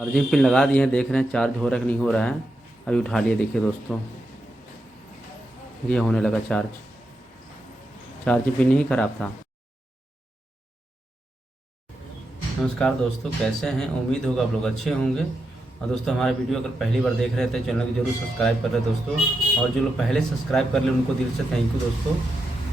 Charging pin लगा दिए हैं, देख रहे हैं चार्ज हो रहा है कि नहीं हो रहा है। अभी उठा लिए, देखिए दोस्तों ये होने लगा चार्ज। चार्जिंग पिन ही ख़राब था। नमस्कार दोस्तों, कैसे हैं? उम्मीद होगा आप लोग अच्छे होंगे। और दोस्तों हमारा वीडियो अगर पहली बार देख रहे थे चैनल को जरूर सब्सक्राइब कर रहे दोस्तों। और जो लोग पहले सब्सक्राइब कर ले उनको दिल से थैंक यू दोस्तों।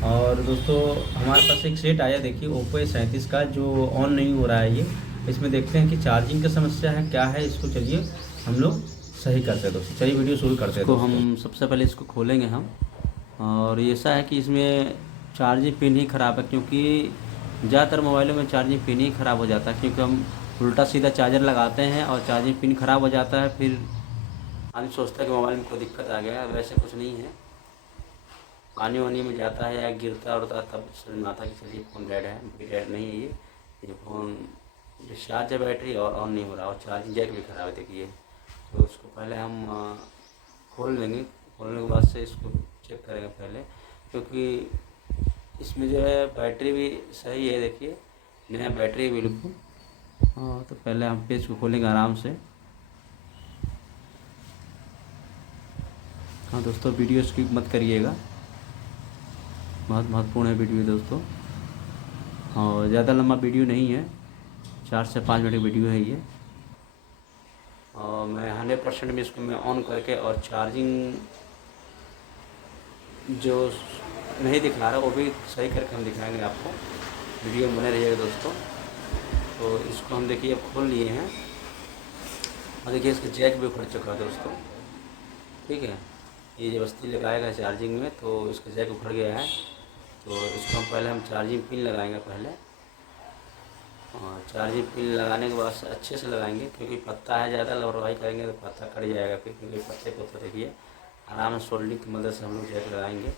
और दोस्तों हमारे पास एक सेट आया, देखिए ओप्पो A37 का, जो ऑन नहीं हो रहा है ये। इसमें देखते हैं कि चार्जिंग की समस्या है क्या है, इसको चलिए हम लोग सही करते हैं दोस्तों। चलिए वीडियो शुरू करते हैं। तो हम सबसे पहले इसको खोलेंगे हम। और ऐसा है कि इसमें चार्जिंग पिन ही ख़राब है, क्योंकि ज़्यादातर मोबाइलों में चार्जिंग पिन ही ख़राब हो जाता है, क्योंकि हम उल्टा सीधा चार्जर लगाते हैं और चार्जिंग पिन ख़राब हो जाता है। फिर आदमी सोचता है कि मोबाइल में कोई दिक्कत आ गया है, वैसे कुछ नहीं है। पानी वानी में जाता है या गिरता उड़ता तब समझ में आता है कि चलिए फ़ोन डेड है। डेड नहीं है ये फ़ोन डिस्चार्ज है बैटरी और ऑन नहीं हो रहा, और चार्जिंग जैक भी ख़राब है देखिए। तो उसको पहले हम खोल लेंगे। खोलने के बाद से इसको चेक करेंगे पहले, क्योंकि इसमें जो है बैटरी भी सही है, देखिए नया बैटरी बिल्कुल। हाँ, तो पहले हम पेज को खोलेंगे आराम से। हाँ दोस्तों, वीडियो स्किप मत करिएगा, बहुत महत्वपूर्ण है वीडियो दोस्तों। और ज़्यादा लंबा वीडियो नहीं है, 4 से 5 मिनट की वीडियो है ये। और मैं 100% में इसको मैं ऑन करके और चार्जिंग जो नहीं दिखा रहा वो भी सही करके हम दिखाएंगे आपको। वीडियो में बने रहिएगा दोस्तों। तो इसको हम देखिए अब खोल लिए हैं, और देखिए इसका जैक भी उखड़ चुका है दोस्तों। ठीक है, ये जबरदस्ती लगाएगा चार्जिंग में तो इसका जैक उखड़ गया है। तो इसको हम पहले हम चार्जिंग पिन लगाएंगे पहले। और चार्जिंग पिन लगाने के बाद से अच्छे से लगाएंगे, क्योंकि पत्ता है, ज़्यादा लापरवाही करेंगे तो पत्ता कट जाएगा फिर, क्योंकि पत्ते को तो देखिए आराम से सोल्डिंग की मदद से हम लोग जैक लगाएंगे।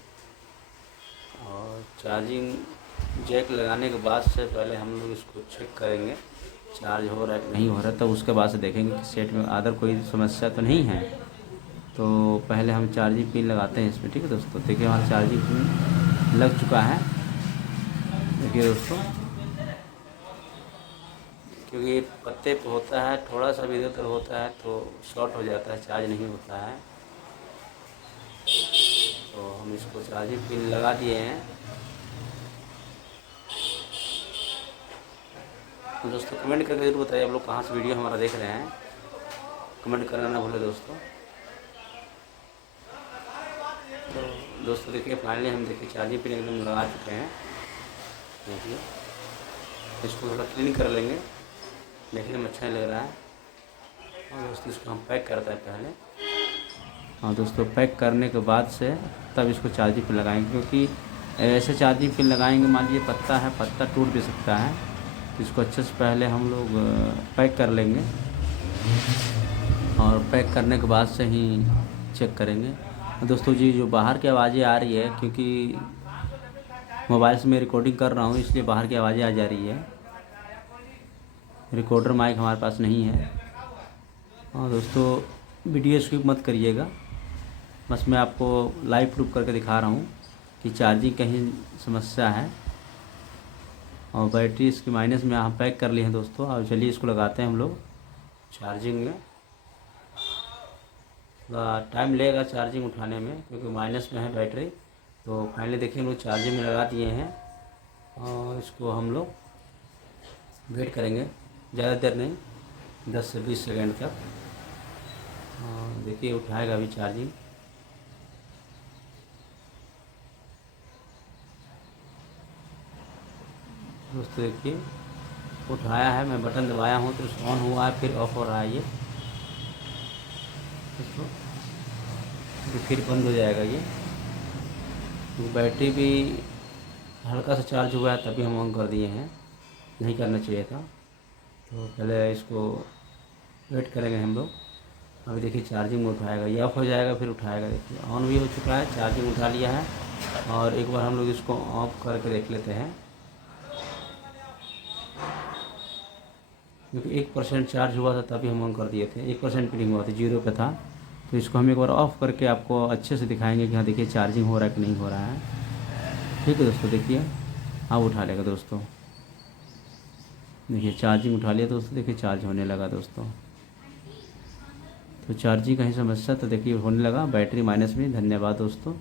और चार्जिंग जैक लगाने के बाद से पहले हम लोग इसको चेक करेंगे चार्ज हो रहा है कि नहीं हो रहा है। तब उसके बाद से देखेंगे कि सेट में अदर कोई समस्या तो नहीं है। तो पहले हम चार्जिंग पिन लगाते हैं इसमें। ठीक है दोस्तों, देखिए हमारा चार्जिंग पिन लग चुका है, देखिए दोस्तों। क्योंकि पत्ते पे होता है, थोड़ा सा भी इधर उधर होता है तो शॉर्ट हो जाता है, चार्ज नहीं होता है। तो हम इसको चार्जिंग पिन लगा दिए हैं। तो दोस्तों कमेंट करके ज़रूर बताइए आप लोग कहाँ से वीडियो हमारा देख रहे हैं, कमेंट करना ना भूलें दोस्तों। तो दोस्तों देखिए फाइनली हम देखिए चार्जिंग पिन एकदम लगा चुके हैं। देखिए इसको थोड़ा क्लीन कर लेंगे, देखने में अच्छा नहीं लग रहा है। और दोस्तों इसको हम पैक करते हैं पहले। हाँ दोस्तों, पैक करने के बाद से तब इसको चार्जिंग पिन लगाएंगे, क्योंकि ऐसे चार्जिंग पिन लगाएंगे मान लीजिए पत्ता है, पत्ता टूट भी सकता है। तो इसको अच्छे से पहले हम लोग पैक कर लेंगे, और पैक करने के बाद से ही चेक करेंगे। दोस्तों जी जो बाहर की आवाज़ें आ रही है, क्योंकि मोबाइल से मैं रिकॉर्डिंग कर रहा हूँ इसलिए बाहर की आवाज़ें आ जा रही है। रिकॉर्डर माइक हमारे पास नहीं है। और दोस्तों वीडियो स्किप मत करिएगा, बस मैं आपको लाइव प्रूफ करके दिखा रहा हूँ कि चार्जिंग कहीं समस्या है। और बैटरी इसकी माइनस में यहाँ पैक कर ली है दोस्तों। और चलिए इसको लगाते हैं हम लोग चार्जिंग में। टाइम लगेगा चार्जिंग उठाने में, क्योंकि माइनस में है बैटरी। तो फाइनली देखिए हम लोग चार्जिंग में लगा दिए हैं, और इसको हम लोग वेट करेंगे, ज़्यादा देर नहीं, 10 से 20 सेकेंड तक। देखिए उठाएगा अभी चार्जिंग। दोस्तों देखिए उठाया है, मैं बटन दबाया हूँ तो ऑन हुआ है, फिर ऑफ हो रहा है ये दोस्तों, फिर बंद हो जाएगा ये। तो बैटरी भी हल्का सा चार्ज हुआ है तभी हम ऑन कर दिए हैं, नहीं करना चाहिए था। तो पहले इसको वेट करेंगे हम लोग। अभी देखिए चार्जिंग में उठाएगा, ये ऑफ हो जाएगा फिर उठाएगा। देखिए ऑन भी हो चुका है, चार्जिंग उठा लिया है। और एक बार हम लोग इसको ऑफ करके देख लेते हैं, क्योंकि 1% चार्ज हुआ था तभी हम ऑन कर दिए थे, 1% भी नहीं हुआ था, 0 पे था। तो इसको हम एक बार ऑफ़ करके आपको अच्छे से दिखाएंगे कि हाँ देखिए चार्जिंग हो रहा है कि नहीं हो रहा है। ठीक है दोस्तों, देखिए अब उठा लेगा दोस्तों। देखिए चार्जिंग उठा लिया दोस्तों, देखिए चार्ज होने लगा दोस्तों। तो चार्जिंग कहीं समस्या तो देखिए होने लगा, बैटरी माइनस में। धन्यवाद दोस्तों।